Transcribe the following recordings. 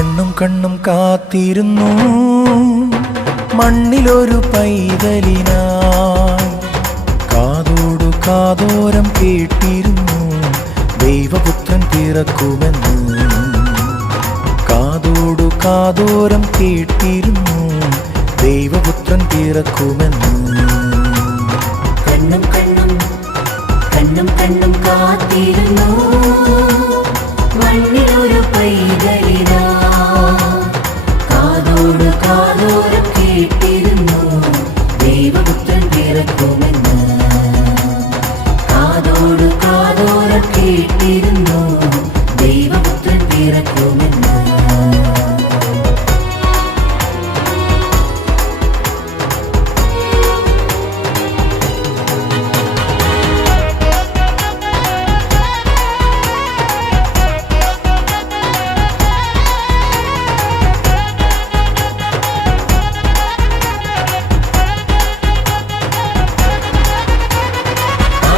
കണ്ണും കണ്ണും കാത്തിരുന്നു മണ്ണിലൊരു പൈതലിനായി. കാതോടു കാതോരം കേട്ടിരുന്നു ദൈവപുത്രൻ പിറക്കുമെന്ന്. കാതോടു കാതോരം കേട്ടിരുന്നു ദൈവപുത്രൻ പിറക്കുമെന്ന്. കണ്ണും കണ്ണും കണ്ണും കണ്ണും കാത്തിരുന്നു മണ്ണിലൊരു പൈതലിനാ. കാതോട് കാതോരം കേട്ടിരുന്നു ദൈവപുത്രൻ പിറക്കുമെന്ന്. കാതോട് കാതോരം കേട്ടിരുന്നു ദൈവപുത്രൻ പിറക്കുമെന്ന്.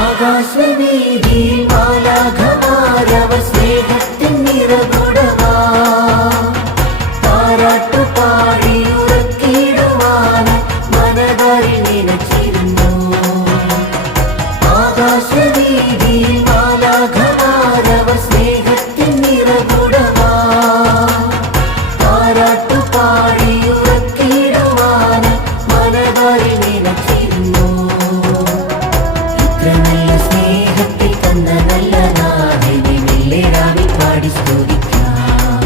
ആകാശവീതിയിൽ മാലാഖമാരവർ സ്നേഹത്തിൻ നിറകുടമാ. താരാട്ടുപാടി ഉറക്കിടുവാന് മനതാരിൽ നിനച്ചിരുന്നു. ആകാശവീതിയിൽ മാലാഖമാരവർ സ്നേഹത്തിൻ നിറകുടമാ. താരാട്ടുപാടി ഉറക്കിടുവാന് മനതാരിൽ നിനച്ചിരുന്നു. സ്നേഹത്തിൽ തന്ന നല്ല നാഥനെ മെല്ലേരാവിൽ പാടി സ്തുതിക്കാം.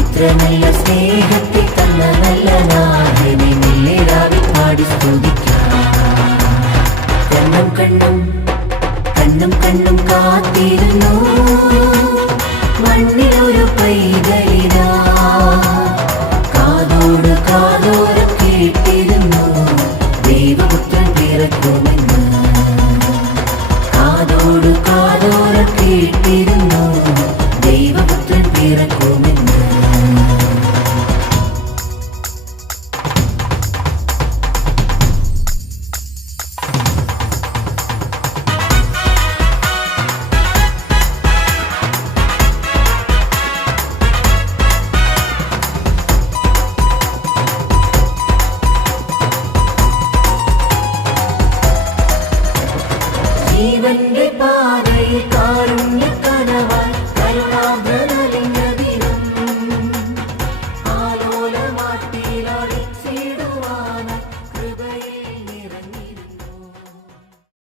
ഇത്ര നല്ല സ്നേഹത്തിൽ തന്ന നല്ല നാഥനെ മെല്ലേരാവിൽ പാടി സ്തുതിക്കാം. കണ്ണും കണ്ണും കണ്ണും കണ്ണും കാത്തിരുന്നു മണ്ണിലൊരു പൈതലിനാ. കാതോട് കാതോരം കേട്ടിരുന്നു ദൈവപുത്രൻ പിറക്കുമെന്ന്. കാതോട് കാതോരം കേട്ടിരുന്നു ദൈവപുത്രൻ പിറക്കുമെന്ന്. ജീവന്റെ പാതയിൽ